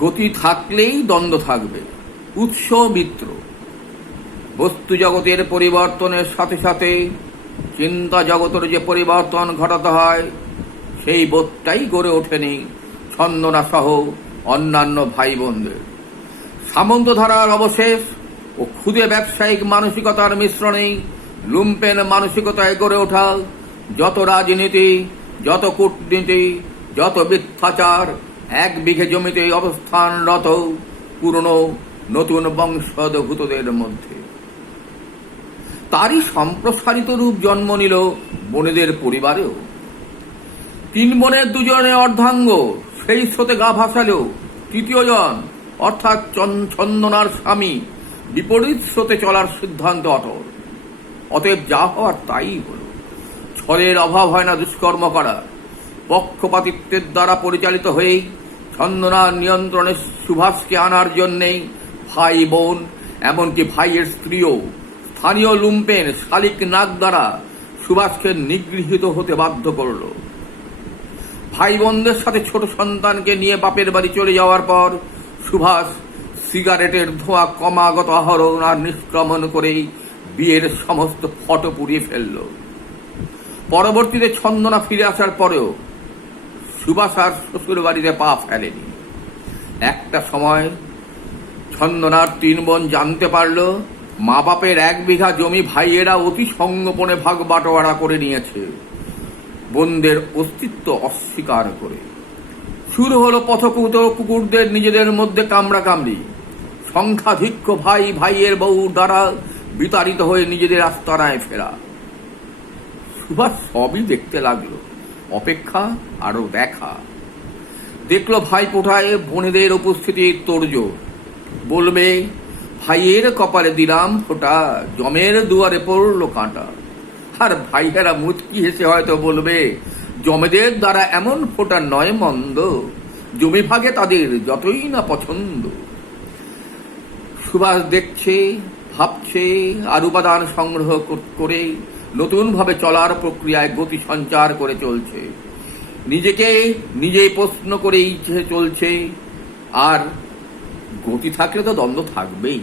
গতি থাকলেই দ্বন্দ্ব থাকবে। উৎস মিত্র। বস্তু জগতের পরিবর্তনের সাথে সাথে চিন্তা জগতের যে পরিবর্তন ঘটাতে হয় সেই বোধটাই গড়ে ওঠেনি ছন্দনা সহ অন্যান্য ভাই বোনদের। সামন্তধারার অবশেষ ও ক্ষুদে ব্যবসায়িক মানসিকতার মিশ্রণেই লুম্পেন মানসিকতায় গড়ে ওঠা যত রাজনীতি, যত কূটনীতি, যত মিথ্যাচার এক বিঘে জমিতে অবস্থানরত পুরনো নতুন বংশোদ্ভূতদের মধ্যে। তারই সম্প্রসারিত রূপ জন্ম নিল বোনেদের পরিবারেও। 3 বোনের 2 জনে অর্ধাঙ্গ সেই স্রোতে গা ভাসালেও তৃতীয় জন অর্থাৎ ছন্দনার স্বামী বিপরীত স্রোতে চলার সিদ্ধান্ত অটল। অতএব যা হওয়ার তাই হল। ছলের অভাব হয় না দুষ্কর্ম করা। পক্ষপাতিত্বের দ্বারা পরিচালিত হয়েই ছন্দনার নিয়ন্ত্রণে সুভাষকে আনার জন্যেই ভাই বোন, এমনকি ভাইয়ের স্ত্রীও স্থানীয় লুম্পেন শালিক নাগ দ্বারা সুভাষকে নিগৃহীত হতে বাধ্য করল। ভাই বোনদের সাথে ছোট সন্তানকে নিয়ে বাপের বাড়ি চলে যাওয়ার পর সুভাষ সিগারেটের ধোঁয়া ক্রমাগত আহরণ আর নিষ্ক্রমণ করেই বিয়ের সমস্ত ফটো পুড়িয়ে ফেলল। পরবর্তীতে ছন্দনা ফিরে আসার পরেও সুভাষ আর শ্বশুর বাড়িতে পা ফেলেনি। একটা সময় ছন্দনার 3 বোন জানতে পারল মা বাপের 1 বিঘা জমি ভাইয়েরা অতি সংগোপনে ভাগ বাটোয়ারা করে নিয়েছে, বোনদের অস্তিত্ব অস্বীকার করে। শুরু হলো পথকুত কুকুরদের নিজেদের মধ্যে কামড়াকামড়ি। সংখ্যাধিক্য ভাই ভাইয়ের বউ দ্বারা বিতাড়িত হয়ে নিজেদের আস্তানায় ফেরা। সুভাষ সবই দেখতে লাগলো, অপেক্ষা আরো দেখা। দেখলো ভাই পোঠায় বোনেদের উপস্থিতির তোড়জোড়। বলবে ভাইয়ের কপালে দিলাম ফোঁটা, জমের দুয়ারে পড়লো কাঁটা। আর ভাইয়েরা মুচকি হেসে হয়তো বলবে জমেদের দ্বারা এমন ফোঁটা নয় মন্দ, জমি ভাগে তাদের যতই না পছন্দ। সুভাষ দেখছে, ভাবছে, আর উপাদান সংগ্রহ করে নতুন ভাবে চলার প্রক্রিয়ায় গতি সঞ্চার করে চলছে। নিজেকে নিজেই প্রশ্ন করেই চলছে, আর গতি থাকলে তো দ্বন্দ্ব থাকবেই।